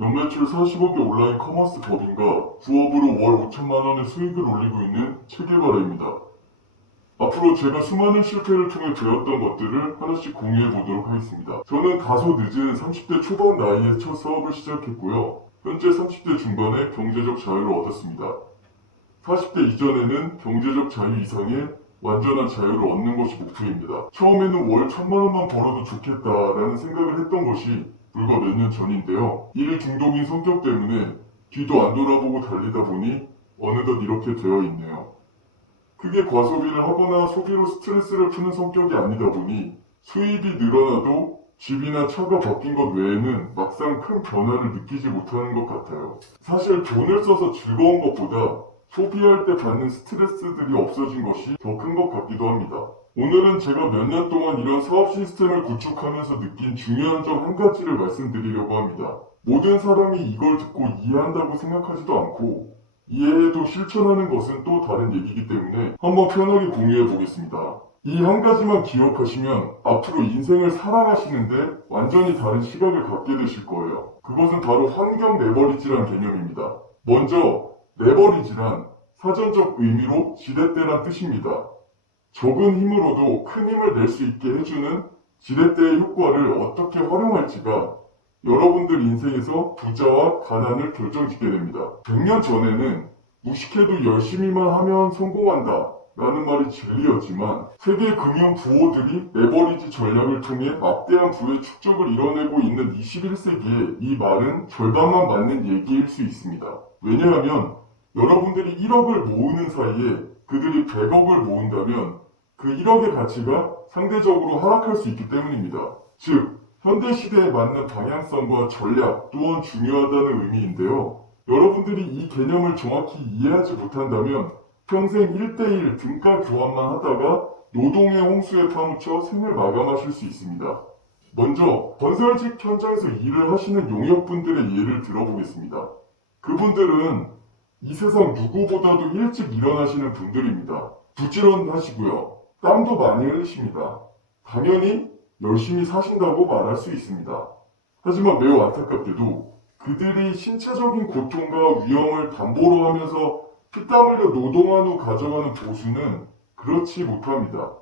연매출 40억의 온라인 커머스 법인과 부업으로 월 5천만 원의 수익을 올리고 있는 최개발아입니다. 앞으로 제가 수많은 실패를 통해 배웠던 것들을 하나씩 공유해 보도록 하겠습니다. 저는 다소 늦은 30대 초반 나이에 첫 사업을 시작했고요. 현재 30대 중반에 경제적 자유를 얻었습니다. 40대 이전에는 경제적 자유 이상의 완전한 자유를 얻는 것이 목표입니다. 처음에는 월 1,000만 원만 벌어도 좋겠다라는 생각을 했던 것이 불과 몇 년 전인데요. 일 중독인 성격 때문에 뒤도 안 돌아보고 달리다 보니 어느덧 이렇게 되어 있네요. 크게 과소비를 하거나 소비로 스트레스를 푸는 성격이 아니다 보니 수입이 늘어나도 집이나 차가 바뀐 것 외에는 막상 큰 변화를 느끼지 못하는 것 같아요. 사실 돈을 써서 즐거운 것보다 소비할 때 받는 스트레스들이 없어진 것이 더 큰 것 같기도 합니다. 오늘은 제가 몇 년 동안 이런 사업 시스템을 구축하면서 느낀 중요한 점 한 가지를 말씀드리려고 합니다. 모든 사람이 이걸 듣고 이해한다고 생각하지도 않고 이해해도 실천하는 것은 또 다른 얘기이기 때문에 한번 편하게 공유해 보겠습니다. 이 한 가지만 기억하시면 앞으로 인생을 살아가시는데 완전히 다른 시각을 갖게 되실 거예요. 그것은 바로 환경 레버리지란 개념입니다. 먼저 레버리지란 사전적 의미로 지렛대란 뜻입니다. 적은 힘으로도 큰 힘을 낼 수 있게 해주는 지렛대의 효과를 어떻게 활용할지가 여러분들 인생에서 부자와 가난을 결정짓게 됩니다. 100년 전에는 무식해도 열심히만 하면 성공한다 라는 말이 진리였지만 세계 금융 부호들이 레버리지 전략을 통해 막대한 부의 축적을 이뤄내고 있는 21세기에 이 말은 절반만 맞는 얘기일 수 있습니다. 왜냐하면 여러분들이 1억을 모으는 사이에 그들이 100억을 모은다면 그 1억의 가치가 상대적으로 하락할 수 있기 때문입니다. 즉, 현대시대에 맞는 방향성과 전략 또한 중요하다는 의미인데요. 여러분들이 이 개념을 정확히 이해하지 못한다면 평생 1대1 등가 교환만 하다가 노동의 홍수에 파묻혀 생을 마감하실 수 있습니다. 먼저 건설직 현장에서 일을 하시는 용역분들의 예를 들어보겠습니다. 그분들은 이 세상 누구보다도 일찍 일어나시는 분들입니다. 부지런하시고요. 땀도 많이 흘리십니다. 당연히 열심히 사신다고 말할 수 있습니다. 하지만 매우 안타깝게도 그들이 신체적인 고통과 위험을 담보로 하면서 피땀 흘려 노동한 후 가져가는 보수는 그렇지 못합니다.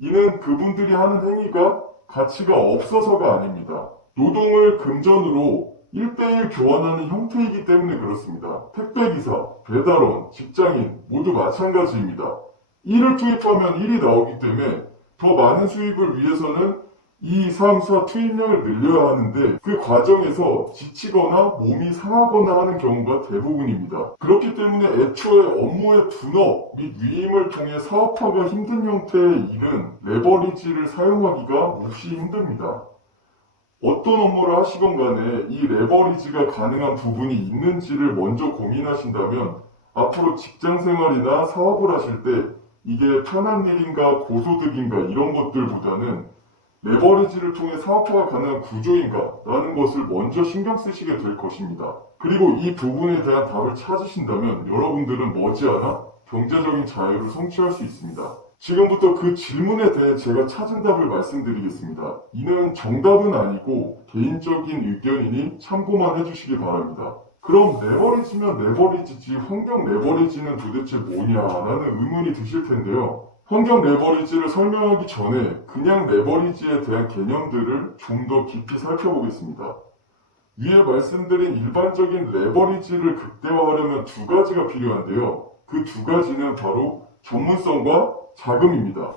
이는 그분들이 하는 행위가 가치가 없어서가 아닙니다. 노동을 금전으로 1대1 교환하는 형태이기 때문에 그렇습니다. 택배기사, 배달원, 직장인 모두 마찬가지입니다. 1을 투입하면 1이 나오기 때문에 더 많은 수입을 위해서는 2, 3, 4 투입량을 늘려야 하는데 그 과정에서 지치거나 몸이 상하거나 하는 경우가 대부분입니다. 그렇기 때문에 애초에 업무의 분업 및 위임을 통해 사업화가 힘든 형태의 일은 레버리지를 사용하기가 몹시 힘듭니다. 어떤 업무를 하시건 간에 이 레버리지가 가능한 부분이 있는지를 먼저 고민하신다면 앞으로 직장생활이나 사업을 하실 때 이게 편한 일인가 고소득인가 이런 것들보다는 레버리지를 통해 사업화가 가능한 구조인가 라는 것을 먼저 신경 쓰시게 될 것입니다. 그리고 이 부분에 대한 답을 찾으신다면 여러분들은 머지않아 경제적인 자유를 성취할 수 있습니다. 지금부터 그 질문에 대해 제가 찾은 답을 말씀드리겠습니다. 이는 정답은 아니고 개인적인 의견이니 참고만 해주시기 바랍니다. 그럼 레버리지면 레버리지지 환경 레버리지는 도대체 뭐냐라는 의문이 드실 텐데요. 환경 레버리지를 설명하기 전에 그냥 레버리지에 대한 개념들을 좀 더 깊이 살펴보겠습니다. 위에 말씀드린 일반적인 레버리지를 극대화하려면 두 가지가 필요한데요. 그 두 가지는 바로 전문성과 자금입니다.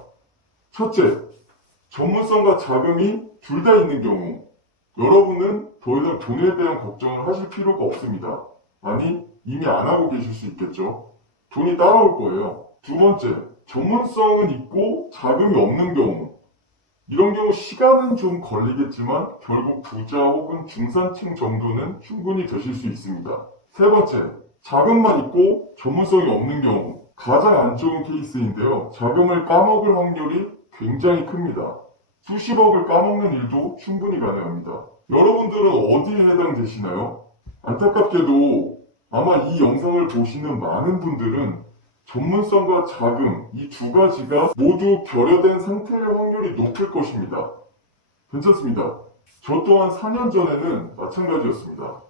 첫째, 전문성과 자금이 둘 다 있는 경우 여러분은 더 이상 돈에 대한 걱정을 하실 필요가 없습니다. 아니, 이미 안 하고 계실 수 있겠죠. 돈이 따라올 거예요. 두 번째, 전문성은 있고 자금이 없는 경우 이런 경우 시간은 좀 걸리겠지만 결국 부자 혹은 중산층 정도는 충분히 되실 수 있습니다. 세 번째, 자금만 있고 전문성이 없는 경우 가장 안 좋은 케이스인데요. 자금을 까먹을 확률이 굉장히 큽니다. 수십억을 까먹는 일도 충분히 가능합니다. 여러분들은 어디에 해당되시나요? 안타깝게도 아마 이 영상을 보시는 많은 분들은 전문성과 자금 이 두 가지가 모두 결여된 상태일 확률이 높을 것입니다. 괜찮습니다. 저 또한 4년 전에는 마찬가지였습니다.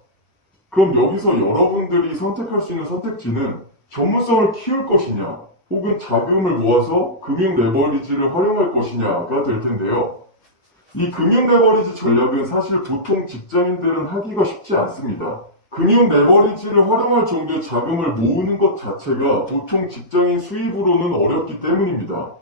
그럼 여기서 여러분들이 선택할 수 있는 선택지는 전문성을 키울 것이냐, 혹은 자금을 모아서 금융 레버리지를 활용할 것이냐가 될 텐데요. 이 금융 레버리지 전략은 사실 보통 직장인들은 하기가 쉽지 않습니다. 금융 레버리지를 활용할 정도의 자금을 모으는 것 자체가 보통 직장인 수입으로는 어렵기 때문입니다.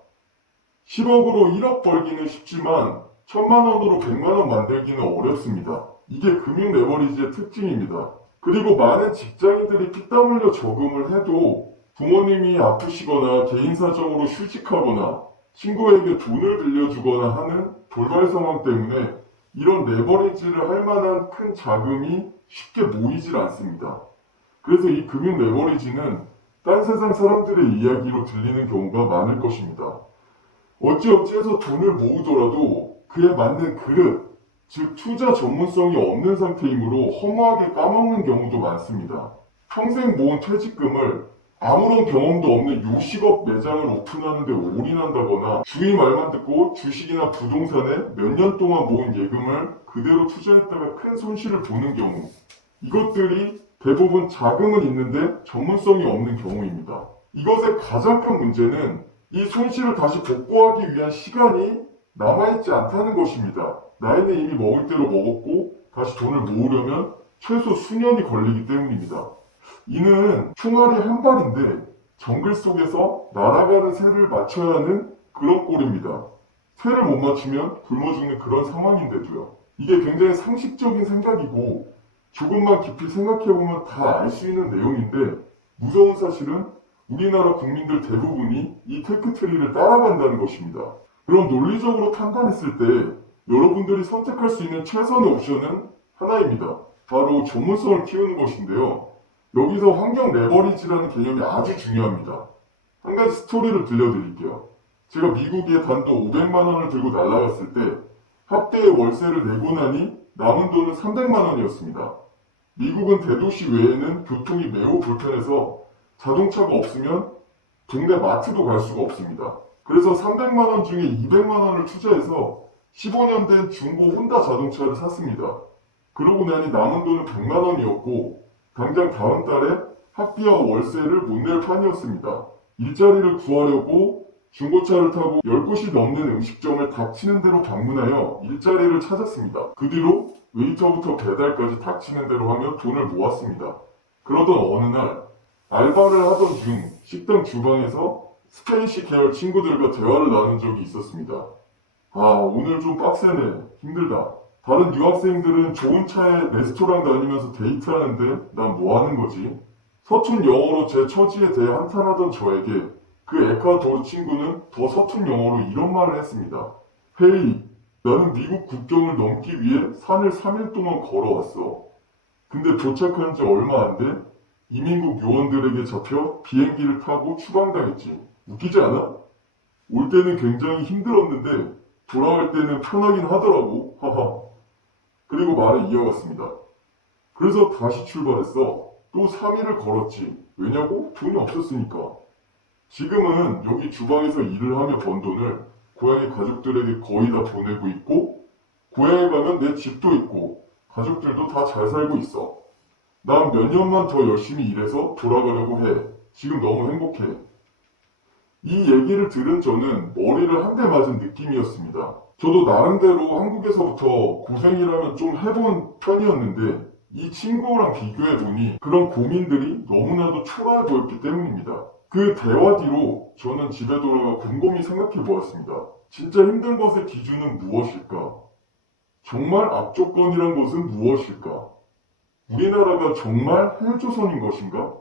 10억으로 1억 벌기는 쉽지만 1000만 원으로 100만 원 만들기는 어렵습니다. 이게 금융 레버리지의 특징입니다. 그리고 많은 직장인들이 피땀 흘려 저금을 해도 부모님이 아프시거나 개인 사정으로 휴직하거나 친구에게 돈을 빌려주거나 하는 돌발 상황 때문에 이런 레버리지를 할 만한 큰 자금이 쉽게 모이질 않습니다. 그래서 이 금융 레버리지는 딴 세상 사람들의 이야기로 들리는 경우가 많을 것입니다. 어찌어찌해서 돈을 모으더라도 그에 맞는 그릇, 즉 투자 전문성이 없는 상태이므로 허무하게 까먹는 경우도 많습니다. 평생 모은 퇴직금을 아무런 경험도 없는 요식업 매장을 오픈하는 데 올인한다거나 주위 말만 듣고 주식이나 부동산에 몇 년 동안 모은 예금을 그대로 투자했다가 큰 손실을 보는 경우, 이것들이 대부분 자금은 있는데 전문성이 없는 경우입니다. 이것의 가장 큰 문제는 이 손실을 다시 복구하기 위한 시간이 남아있지 않다는 것입니다. 나이는 이미 먹을 대로 먹었고 다시 돈을 모으려면 최소 수년이 걸리기 때문입니다. 이는 총알이 한 발인데 정글 속에서 날아가는 새를 맞춰야 하는 그런 꼴입니다. 새를 못 맞추면 굶어 죽는 그런 상황인데도요. 이게 굉장히 상식적인 생각이고 조금만 깊이 생각해보면 다 알 수 있는 내용인데 무서운 사실은 우리나라 국민들 대부분이 이 테크트리를 따라간다는 것입니다. 그럼 논리적으로 판단했을 때 여러분들이 선택할 수 있는 최선의 옵션은 하나입니다. 바로 전문성을 키우는 것인데요. 여기서 환경 레버리지라는 개념이 아주 중요합니다. 한 가지 스토리를 들려드릴게요. 제가 미국에 단돈 500만 원을 들고 날아갔을 때 합대의 월세를 내고 나니 남은 돈은 300만 원이었습니다. 미국은 대도시 외에는 교통이 매우 불편해서 자동차가 없으면 동네 마트도 갈 수가 없습니다. 그래서 300만 원 중에 200만 원을 투자해서 15년 된 중고 혼다 자동차를 샀습니다. 그러고 나니 남은 돈은 100만 원이었고 당장 다음 달에 학비와 월세를 못 낼 판이었습니다. 일자리를 구하려고 중고차를 타고 10곳이 넘는 음식점을 닥치는 대로 방문하여 일자리를 찾았습니다. 그 뒤로 웨이터부터 배달까지 닥치는 대로 하며 돈을 모았습니다. 그러던 어느 날 알바를 하던 중 식당 주방에서 스페니쉬 계열 친구들과 대화를 나눈 적이 있었습니다. 아, 오늘 좀 빡세네. 힘들다. 다른 유학생들은 좋은 차에 레스토랑 다니면서 데이트하는데 난 뭐 하는 거지? 서툰 영어로 제 처지에 대해 한탄하던 저에게 그 에콰도르 친구는 더 서툰 영어로 이런 말을 했습니다. 헤이, 나는 미국 국경을 넘기 위해 산을 3일 동안 걸어왔어. 근데 도착한 지 얼마 안 돼 이민국 요원들에게 잡혀 비행기를 타고 추방당했지. 웃기지 않아? 올 때는 굉장히 힘들었는데 돌아갈 때는 편하긴 하더라고. 하하. 그리고 말을 이어갔습니다. 그래서 다시 출발했어. 또 3일을 걸었지. 왜냐고? 돈이 없었으니까. 지금은 여기 주방에서 일을 하며 번 돈을 고향의 가족들에게 거의 다 보내고 있고 고향에 가면 내 집도 있고 가족들도 다 잘 살고 있어. 난 몇 년만 더 열심히 일해서 돌아가려고 해. 지금 너무 행복해. 이 얘기를 들은 저는 머리를 한 대 맞은 느낌이었습니다. 저도 나름대로 한국에서부터 고생이라면 좀 해본 편이었는데 이 친구랑 비교해보니 그런 고민들이 너무나도 초라해 보였기 때문입니다. 그 대화 뒤로 저는 집에 돌아가 곰곰이 생각해보았습니다. 진짜 힘든 것의 기준은 무엇일까? 정말 악조건이란 것은 무엇일까? 우리나라가 정말 헬조선인 것인가?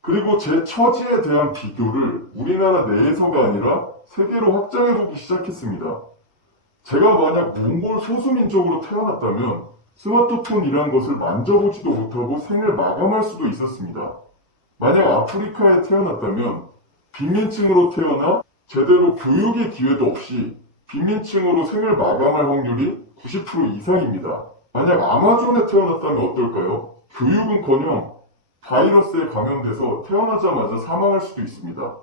그리고 제 처지에 대한 비교를 우리나라 내에서가 아니라 세계로 확장해보기 시작했습니다. 제가 만약 몽골 소수민족으로 태어났다면 스마트폰이란 것을 만져보지도 못하고 생을 마감할 수도 있었습니다. 만약 아프리카에 태어났다면 빈민층으로 태어나 제대로 교육의 기회도 없이 빈민층으로 생을 마감할 확률이 90% 이상입니다. 만약 아마존에 태어났다면 어떨까요? 교육은커녕 바이러스에 감염돼서 태어나자마자 사망할 수도 있습니다.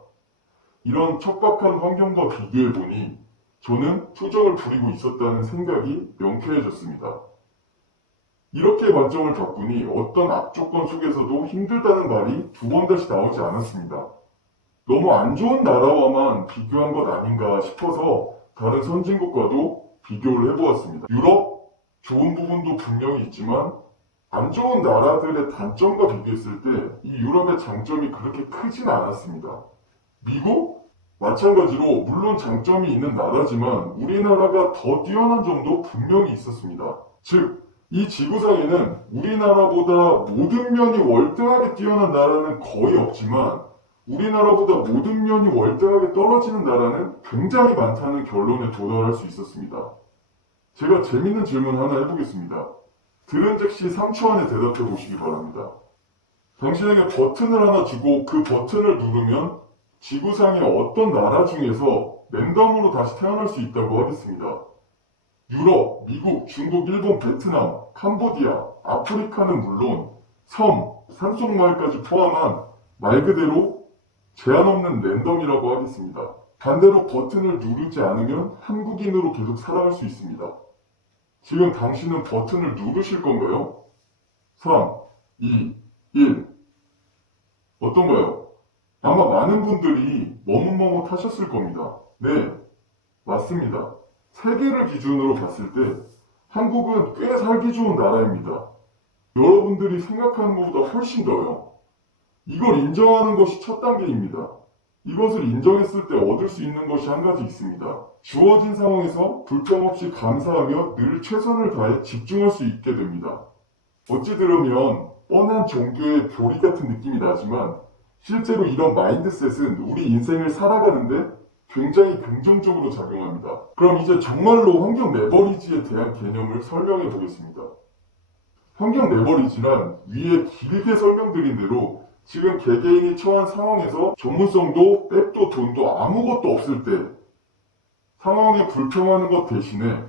이런 척박한 환경과 비교해보니 저는 투정을 부리고 있었다는 생각이 명쾌해졌습니다. 이렇게 관점을 바꾸니 어떤 악조건 속에서도 힘들다는 말이 두 번 다시 나오지 않았습니다. 너무 안 좋은 나라와만 비교한 것 아닌가 싶어서 다른 선진국과도 비교를 해보았습니다. 유럽 좋은 부분도 분명히 있지만 안 좋은 나라들의 단점과 비교했을 때 이 유럽의 장점이 그렇게 크진 않았습니다. 미국? 마찬가지로 물론 장점이 있는 나라지만 우리나라가 더 뛰어난 점도 분명히 있었습니다. 즉, 이 지구상에는 우리나라보다 모든 면이 월등하게 뛰어난 나라는 거의 없지만 우리나라보다 모든 면이 월등하게 떨어지는 나라는 굉장히 많다는 결론에 도달할 수 있었습니다. 제가 재밌는 질문 하나 해보겠습니다. 들은 즉시 3초 안에 대답해 보시기 바랍니다. 당신에게 버튼을 하나 주고 그 버튼을 누르면 지구상의 어떤 나라 중에서 랜덤으로 다시 태어날 수 있다고 하겠습니다. 유럽, 미국, 중국, 일본, 베트남, 캄보디아, 아프리카는 물론 섬, 산속마을까지 포함한 말 그대로 제한 없는 랜덤이라고 하겠습니다. 반대로 버튼을 누르지 않으면 한국인으로 계속 살아갈 수 있습니다. 지금 당신은 버튼을 누르실 건가요? 3, 2, 1. 어떤가요? 아마 많은 분들이 머뭇머뭇하셨을 겁니다. 네, 맞습니다. 세계를 기준으로 봤을 때 한국은 꽤 살기 좋은 나라입니다. 여러분들이 생각하는 것보다 훨씬 더요. 이걸 인정하는 것이 첫 단계입니다. 이것을 인정했을 때 얻을 수 있는 것이 한 가지 있습니다. 주어진 상황에서 불평 없이 감사하며 늘 최선을 다해 집중할 수 있게 됩니다. 어찌 들으면 뻔한 종교의 교리 같은 느낌이 나지만 실제로 이런 마인드셋은 우리 인생을 살아가는데 굉장히 긍정적으로 작용합니다. 그럼 이제 정말로 환경 레버리지에 대한 개념을 설명해 보겠습니다. 환경 레버리지란 위에 길게 설명드린 대로 지금 개개인이 처한 상황에서 전문성도 백도 돈도 아무것도 없을 때 상황에 불평하는 것 대신에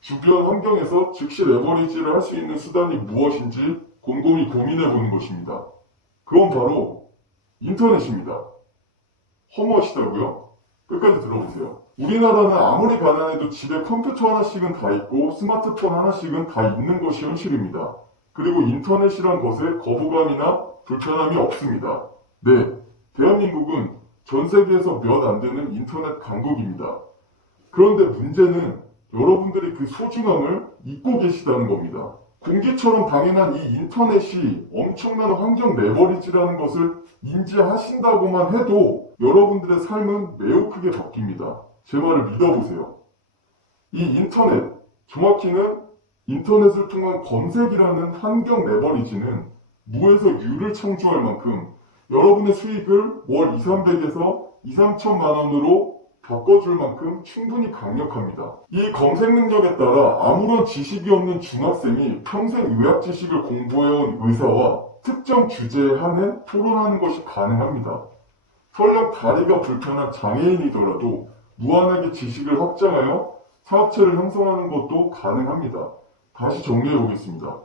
주변 환경에서 즉시 레버리지를 할 수 있는 수단이 무엇인지 곰곰이 고민해 보는 것입니다. 그건 바로 인터넷입니다. 허무하시다고요? 끝까지 들어보세요. 우리나라는 아무리 가난해도 집에 컴퓨터 하나씩은 다 있고 스마트폰 하나씩은 다 있는 것이 현실입니다. 그리고 인터넷이란 것에 거부감이나 불편함이 없습니다. 네, 대한민국은 전 세계에서 몇 안 되는 인터넷 강국입니다. 그런데 문제는 여러분들이 그 소중함을 잊고 계시다는 겁니다. 공기처럼 당연한 이 인터넷이 엄청난 환경 레버리지라는 것을 인지하신다고만 해도 여러분들의 삶은 매우 크게 바뀝니다. 제 말을 믿어보세요. 이 인터넷, 정확히는 인터넷을 통한 검색이라는 환경 레버리지는 무에서 유를 창조할 만큼 여러분의 수익을 월 2, 300에서 2, 3천만 원으로 바꿔줄 만큼 충분히 강력합니다. 이 검색 능력에 따라 아무런 지식이 없는 중학생이 평생 의학 지식을 공부해온 의사와 특정 주제에 한해 토론하는 것이 가능합니다. 설령 다리가 불편한 장애인이더라도 무한하게 지식을 확장하여 사업체를 형성하는 것도 가능합니다. 다시 정리해 보겠습니다.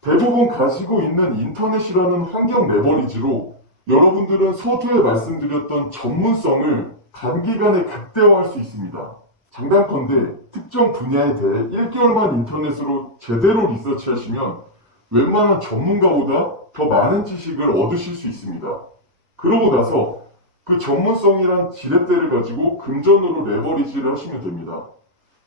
대부분 가지고 있는 인터넷이라는 환경 레버리지로 여러분들은 서두에 말씀드렸던 전문성을 단기간에 극대화할 수 있습니다. 장단컨대 특정 분야에 대해 1개월만 인터넷으로 제대로 리서치하시면 웬만한 전문가보다 더 많은 지식을 얻으실 수 있습니다. 그러고 나서 그 전문성이란 지렛대를 가지고 금전으로 레버리지를 하시면 됩니다.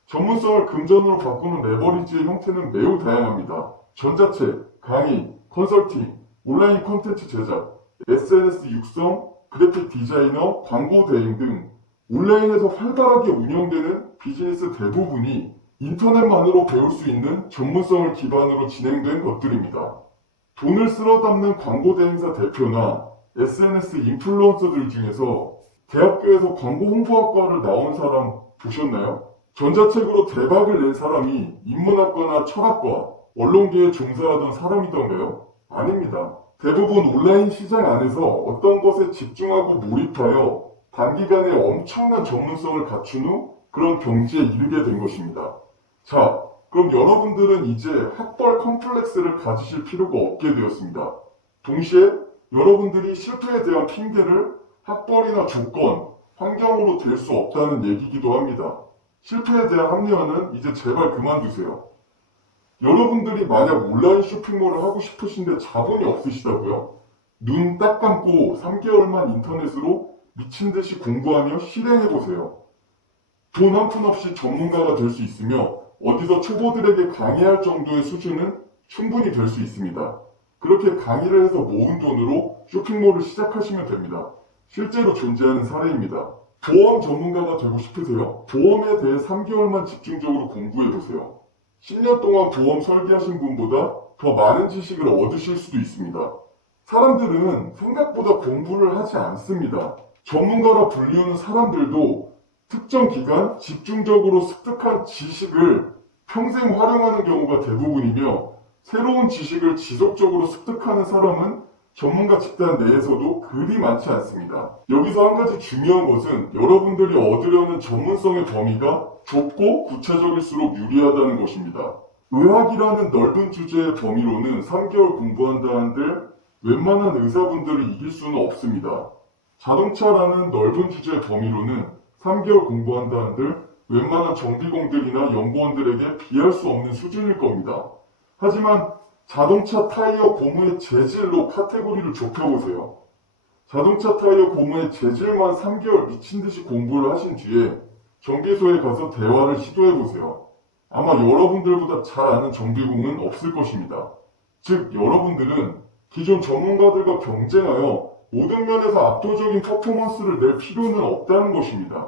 전문성을 금전으로 바꾸는 레버리지의 형태는 매우 다양합니다. 전자책, 강의, 컨설팅, 온라인 콘텐츠 제작, SNS 육성, 그래픽 디자이너, 광고 대행 등 온라인에서 활발하게 운영되는 비즈니스 대부분이 인터넷만으로 배울 수 있는 전문성을 기반으로 진행된 것들입니다. 돈을 쓸어 담는 광고 대행사 대표나 SNS 인플루언서들 중에서 대학교에서 광고 홍보학과를 나온 사람 보셨나요? 전자책으로 대박을 낸 사람이 인문학과나 철학과, 언론계에 종사하던 사람이던가요? 아닙니다. 대부분 온라인 시장 안에서 어떤 것에 집중하고 몰입하여 단기간에 엄청난 전문성을 갖춘 후 그런 경지에 이르게 된 것입니다. 자, 그럼 여러분들은 이제 학벌 컴플렉스를 가지실 필요가 없게 되었습니다. 동시에 여러분들이 실패에 대한 핑계를 학벌이나 조건, 환경으로 될 수 없다는 얘기이기도 합니다. 실패에 대한 합리화는 이제 제발 그만두세요. 여러분들이 만약 온라인 쇼핑몰을 하고 싶으신데 자본이 없으시다고요? 눈 딱 감고 3개월만 인터넷으로 미친 듯이 공부하며 실행해보세요. 돈 한 푼 없이 전문가가 될 수 있으며 어디서 초보들에게 강의할 정도의 수준은 충분히 될 수 있습니다. 그렇게 강의를 해서 모은 돈으로 쇼핑몰을 시작하시면 됩니다. 실제로 존재하는 사례입니다. 보험 전문가가 되고 싶으세요? 보험에 대해 3개월만 집중적으로 공부해보세요. 10년 동안 보험 설계하신 분보다 더 많은 지식을 얻으실 수도 있습니다. 사람들은 생각보다 공부를 하지 않습니다. 전문가라 불리우는 사람들도 특정 기간 집중적으로 습득한 지식을 평생 활용하는 경우가 대부분이며 새로운 지식을 지속적으로 습득하는 사람은 전문가 집단 내에서도 그리 많지 않습니다. 여기서 한 가지 중요한 것은 여러분들이 얻으려는 전문성의 범위가 좁고 구체적일수록 유리하다는 것입니다. 의학이라는 넓은 주제의 범위로는 3개월 공부한다 한들 웬만한 의사분들을 이길 수는 없습니다. 자동차라는 넓은 주제의 범위로는 3개월 공부한다 한들 웬만한 정비공들이나 연구원들에게 비할 수 없는 수준일 겁니다. 하지만 자동차 타이어 고무의 재질로 카테고리를 좁혀보세요. 자동차 타이어 고무의 재질만 3개월 미친듯이 공부를 하신 뒤에 정비소에 가서 대화를 시도해보세요. 아마 여러분들보다 잘 아는 정비공은 없을 것입니다. 즉 여러분들은 기존 전문가들과 경쟁하여 모든 면에서 압도적인 퍼포먼스를 낼 필요는 없다는 것입니다.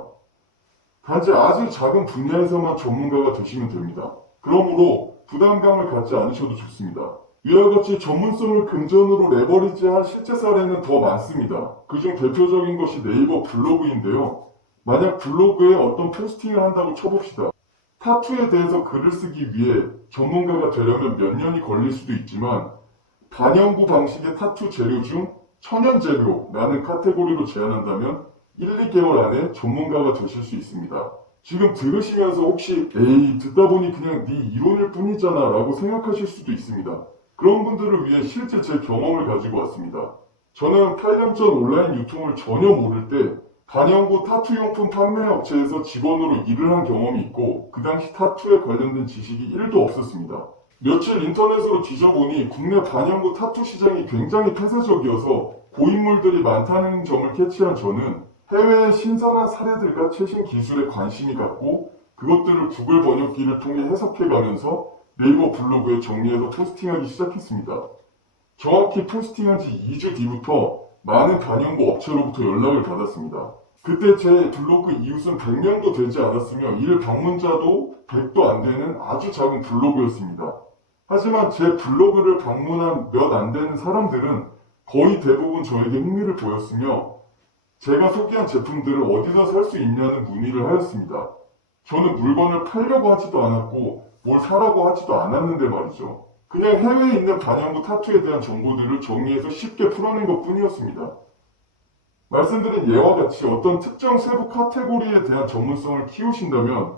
단지 아주 작은 분야에서만 전문가가 되시면 됩니다. 그러므로 부담감을 갖지 않으셔도 좋습니다. 이와 같이 전문성을 금전으로 레버리지한 실제 사례는 더 많습니다. 그중 대표적인 것이 네이버 블로그인데요. 만약 블로그에 어떤 포스팅을 한다고 쳐봅시다. 타투에 대해서 글을 쓰기 위해 전문가가 되려면 몇 년이 걸릴 수도 있지만 반영구 방식의 타투 재료 중 천연 재료라는 카테고리로 제안한다면 1, 2개월 안에 전문가가 되실 수 있습니다. 지금 들으시면서 혹시 에이 듣다 보니 그냥 네 이론일 뿐이잖아 라고 생각하실 수도 있습니다. 그런 분들을 위해 실제 제 경험을 가지고 왔습니다. 저는 8년 전 온라인 유통을 전혀 모를 때 반영구 타투용품 판매 업체에서 직원으로 일을 한 경험이 있고 그 당시 타투에 관련된 지식이 1도 없었습니다. 며칠 인터넷으로 뒤져보니 국내 반영구 타투 시장이 굉장히 폐쇄적이어서 고인물들이 많다는 점을 캐치한 저는 해외의 신선한 사례들과 최신 기술에 관심이 갔고 그것들을 구글 번역기를 통해 해석해가면서 네이버 블로그에 정리해서 포스팅하기 시작했습니다. 정확히 포스팅한 지 2주 뒤부터 많은 반영구 업체로부터 연락을 받았습니다. 그때 제 블로그 이웃은 100명도 되지 않았으며 일 방문자도 100도 안 되는 아주 작은 블로그였습니다. 하지만 제 블로그를 방문한 몇 안 되는 사람들은 거의 대부분 저에게 흥미를 보였으며 제가 소개한 제품들을 어디서 살 수 있냐는 문의를 하였습니다. 저는 물건을 팔려고 하지도 않았고 뭘 사라고 하지도 않았는데 말이죠. 그냥 해외에 있는 반영구 타투에 대한 정보들을 정리해서 쉽게 풀어낸 것 뿐이었습니다. 말씀드린 예와 같이 어떤 특정 세부 카테고리에 대한 전문성을 키우신다면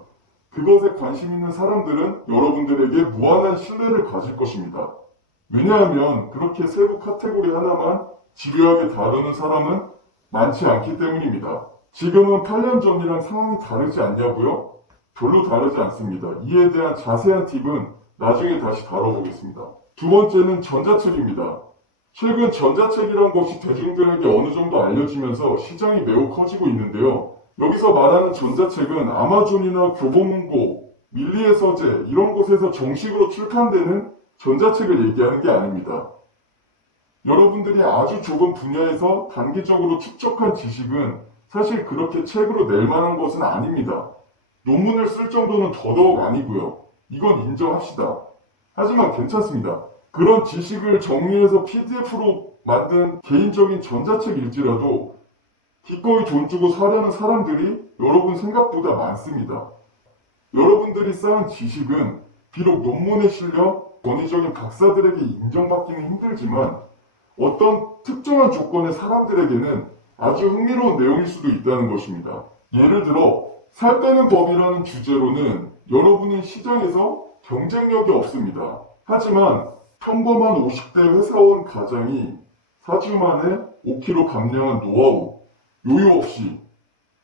그것에 관심 있는 사람들은 여러분들에게 무한한 신뢰를 가질 것입니다. 왜냐하면 그렇게 세부 카테고리 하나만 집요하게 다루는 사람은 많지 않기 때문입니다. 지금은 8년 전이랑 상황이 다르지 않냐고요? 별로 다르지 않습니다. 이에 대한 자세한 팁은 나중에 다시 다뤄보겠습니다. 두 번째는 전자책입니다. 최근 전자책이란 것이 대중들에게 어느 정도 알려지면서 시장이 매우 커지고 있는데요. 여기서 말하는 전자책은 아마존이나 교보문고, 밀리의 서재 이런 곳에서 정식으로 출판되는 전자책을 얘기하는 게 아닙니다. 여러분들이 아주 좁은 분야에서 단기적으로 축적한 지식은 사실 그렇게 책으로 낼 만한 것은 아닙니다. 논문을 쓸 정도는 더더욱 아니고요. 이건 인정합시다. 하지만 괜찮습니다. 그런 지식을 정리해서 PDF로 만든 개인적인 전자책일지라도 기꺼이 돈 주고 사려는 사람들이 여러분 생각보다 많습니다. 여러분들이 쌓은 지식은 비록 논문에 실려 권위적인 박사들에게 인정받기는 힘들지만 어떤 특정한 조건의 사람들에게는 아주 흥미로운 내용일 수도 있다는 것입니다. 예를 들어 살 빼는 법이라는 주제로는 여러분은 시장에서 경쟁력이 없습니다. 하지만 평범한 50대 회사원 가장이 4주 만에 5kg 감량한 노하우, 요요 없이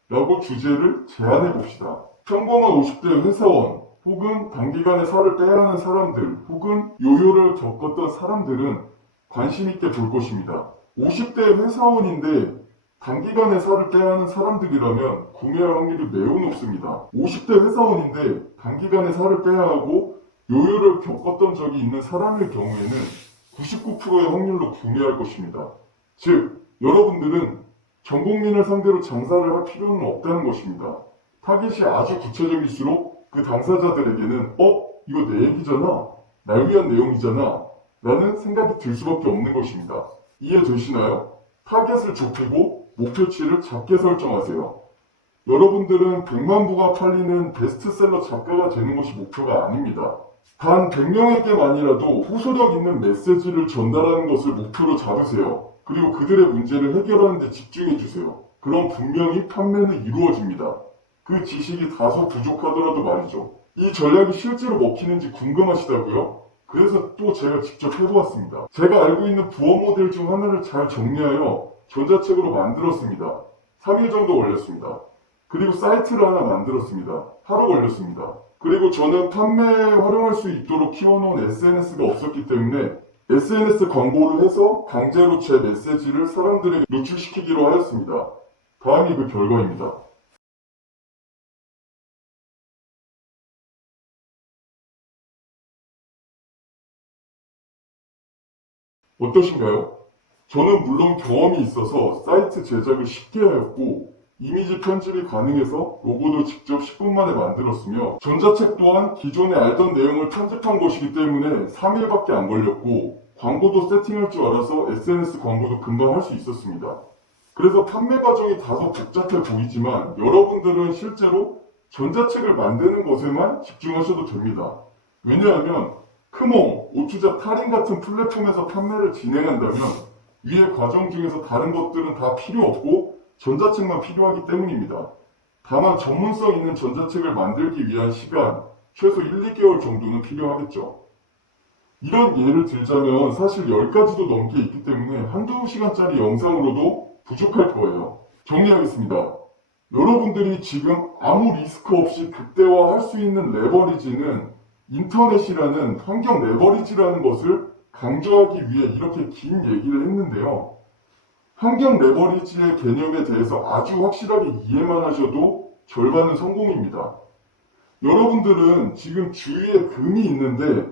라고 주제를 제안해 봅시다. 평범한 50대 회사원 혹은 단기간에 살을 빼야 하는 사람들, 혹은 요요를 겪었던 사람들은 관심 있게 볼 것입니다. 50대 회사원인데 단기간에 살을 빼야 하는 사람들이라면 구매할 확률이 매우 높습니다. 50대 회사원인데 단기간에 살을 빼야 하고 요요를 겪었던 적이 있는 사람의 경우에는 99%의 확률로 구매할 것입니다. 즉, 여러분들은 전 국민을 상대로 장사를 할 필요는 없다는 것입니다. 타깃이 아주 구체적일수록 그 당사자들에게는 이거 내 얘기잖아. 날 위한 내용이잖아. 라는 생각이 들 수밖에 없는 것입니다. 이해되시나요? 타겟을 좁히고 목표치를 작게 설정하세요. 여러분들은 100만 부가 팔리는 베스트셀러 작가가 되는 것이 목표가 아닙니다. 단 100명에게만이라도 호소력 있는 메시지를 전달하는 것을 목표로 잡으세요. 그리고 그들의 문제를 해결하는 데 집중해주세요. 그럼 분명히 판매는 이루어집니다. 그 지식이 다소 부족하더라도 말이죠. 이 전략이 실제로 먹히는지 궁금하시다고요? 그래서 또 제가 직접 해보았습니다. 제가 알고 있는 부업 모델 중 하나를 잘 정리하여 전자책으로 만들었습니다. 3일 정도 걸렸습니다. 그리고 사이트를 하나 만들었습니다. 하루 걸렸습니다. 그리고 저는 판매에 활용할 수 있도록 키워놓은 SNS가 없었기 때문에 SNS 광고를 해서 강제로 제 메시지를 사람들에게 노출시키기로 하였습니다. 다음이 그 결과입니다. 어떠신가요? 저는 물론 경험이 있어서 사이트 제작을 쉽게 하였고 이미지 편집이 가능해서 로고도 직접 10분 만에 만들었으며 전자책 또한 기존에 알던 내용을 편집한 것이기 때문에 3일밖에 안 걸렸고 광고도 세팅할 줄 알아서 SNS 광고도 금방 할 수 있었습니다. 그래서 판매 과정이 다소 복잡해 보이지만 여러분들은 실제로 전자책을 만드는 것에만 집중하셔도 됩니다. 왜냐하면 크몽, 오투자, 타린 같은 플랫폼에서 판매를 진행한다면 위의 과정 중에서 다른 것들은 다 필요 없고 전자책만 필요하기 때문입니다. 다만 전문성 있는 전자책을 만들기 위한 시간, 최소 1, 2개월 정도는 필요하겠죠. 이런 예를 들자면 사실 10가지도 넘게 있기 때문에 한두 시간짜리 영상으로도 부족할 거예요. 정리하겠습니다. 여러분들이 지금 아무 리스크 없이 극대화할 수 있는 레버리지는 인터넷이라는 환경 레버리지라는 것을 강조하기 위해 이렇게 긴 얘기를 했는데요. 환경 레버리지의 개념에 대해서 아주 확실하게 이해만 하셔도 절반은 성공입니다. 여러분들은 지금 주위에 금이 있는데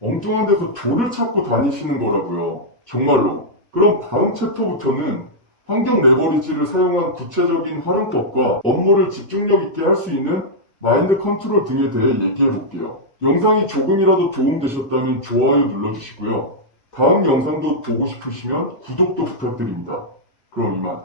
엉뚱한 데서 돌을 찾고 다니시는 거라고요. 정말로. 그럼 다음 챕터부터는 환경 레버리지를 사용한 구체적인 활용법과 업무를 집중력 있게 할 수 있는 마인드 컨트롤 등에 대해 얘기해 볼게요. 영상이 조금이라도 도움되셨다면 좋아요 눌러주시고요. 다음 영상도 보고 싶으시면 구독도 부탁드립니다. 그럼 이만.